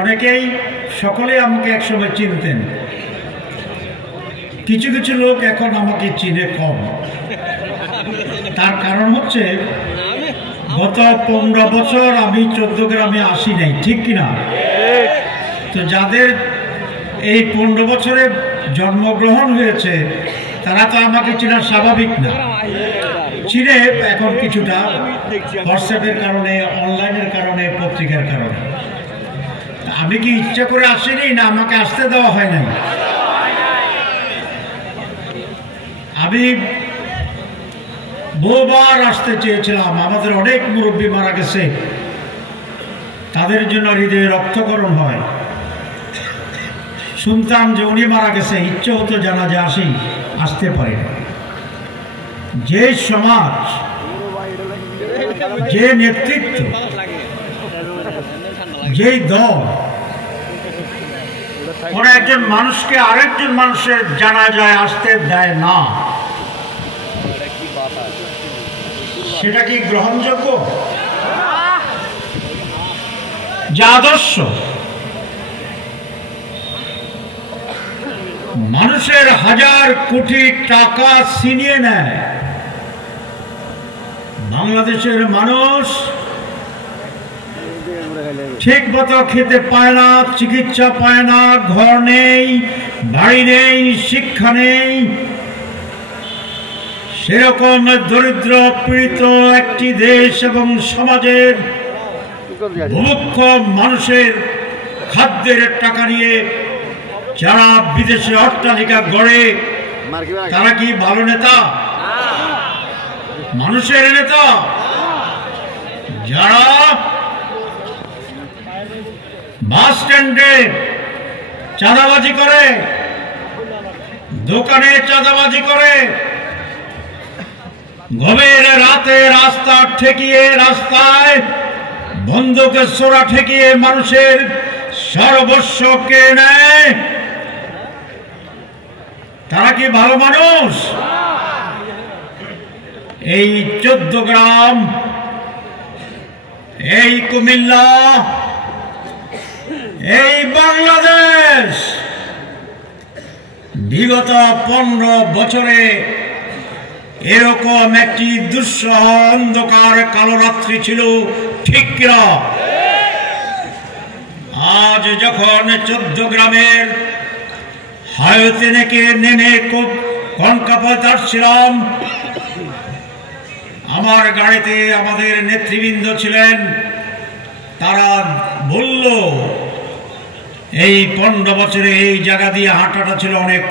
অনেকেই সকলেই আমাকে একসময় চিনতেন, কিছু কিছু লোক এখন আমাকে চিনে কম। তার কারণ হচ্ছে গত 15 বছর আমি 14 গ্রামে আসি নাই, ঠিক কিনা? তো যাদের এই 15 বছরে জন্মগ্রহণ হয়েছে তারা তো আমাকে চেনা স্বাভাবিক না, চিনে এখন কিছুটা হোয়াটসঅ্যাপের কারণে, অনলাইনের কারণে, পত্রিকার কারণে। আমি কি ইচ্ছা করে আসিনি, না আমাকে আসতে দেওয়া হয় নাই? আমি বহুবার আসতে চেয়েছিলাম, আমাদের অনেক মুরব্বী মারা গেছে, তাদের জন্য হৃদয়ে রক্তকরণ হয়। শুনতাম যে উনি মারা গেছে, ইচ্ছে হতো জানাজা আসি, আসতে পারি না। যে সমাজ, যে নেতৃত্ব, যেই দল কোন একজন মানুষকে আরেকজন মানুষের জানাজায় আসতে দেয় না, সেটা কি গ্রহণযোগ্য? যে আদর্শ মানুষের হাজার কোটি টাকা ছিনিয়ে নেয়, বাংলাদেশের মানুষ ঠিক মতো খেতে পায় না, চিকিৎসা পায় না, ঘর নেই, বাড়ি নেই, শিক্ষা নেই। সেরকম দরিদ্র পীড়িত একটি দেশ এবং সমাজের মুখ্য মানুষের খাদ্যের টাকা নিয়ে যারা বিদেশে অট্টালিকা গড়ে, তারা কি ভালো নেতা? মানুষের নেতা? যারা বাস স্ট্যান্ডে চাঁদাবাজি করে, দোকানে চাঁদাবাজি করে, গভীর রাতে রাস্তা ঠেকিয়ে, রাস্তায় বন্দুকের ছোরা ঠেকিয়ে মানুষের সর্বস্ব কেড়ে নেয়, তারা কি ভালো মানুষ? এই 14 গ্রাম, এই কুমিল্লা, এই বাংলাদেশ বিগত 15 বছরে এরকম একটি দুঃসহ অন্ধকার কালো রাত্রি ছিল, ঠিক কিনা? আজ যখন 14 গ্রামের হায়তে নেমে খুব কনকাপথ আসছিলাম, আমার গাড়িতে আমাদের নেতৃবৃন্দ ছিলেন, তারা বলল এই 15 বছরে এই জায়গা দিয়ে হাঁটাটা ছিল অনেক